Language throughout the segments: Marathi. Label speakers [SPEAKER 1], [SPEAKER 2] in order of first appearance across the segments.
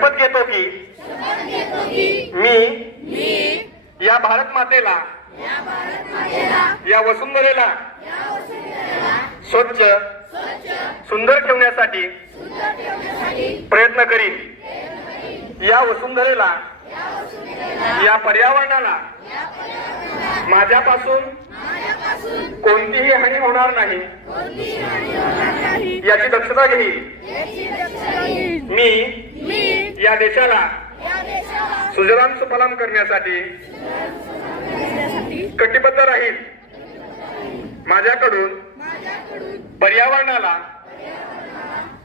[SPEAKER 1] घेतो की मी या भारत मातेला या वसुंधरेला स्वच्छ सुंदर ठेवण्यासाठी प्रयत्न करीन. या वसुंधरेला या पर्यावरणाला माझ्यापासून कोणतीही हानी होणार नाही. याची दक्षता घेईन. मी या देशाला सुजलाम सुफलाम करण्यासाठी कटिबद्ध राहील. माझ्याकडून पर्यावरणाला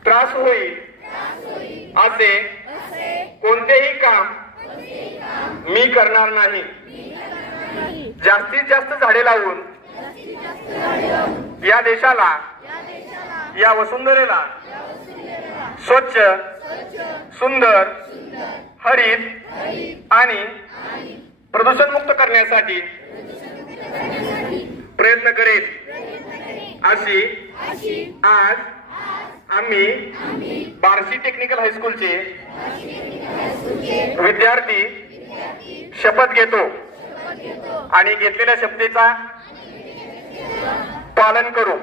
[SPEAKER 1] त्रास होईल असे कोणतेही काम मी करणार नाही. जास्तीत जास्त झाडे लावून या देशाला या वसुंधरेला स्वच्छ सुंदर हरित आणि प्रदूषणमुक्त करण्यासाठी प्रयत्न करेल. अशी आज आम्ही बार्शी टेक्निकल हायस्कूलचे विद्यार्थी शपथ घेतो आणि घेतलेल्या शपथेचा पालन करू.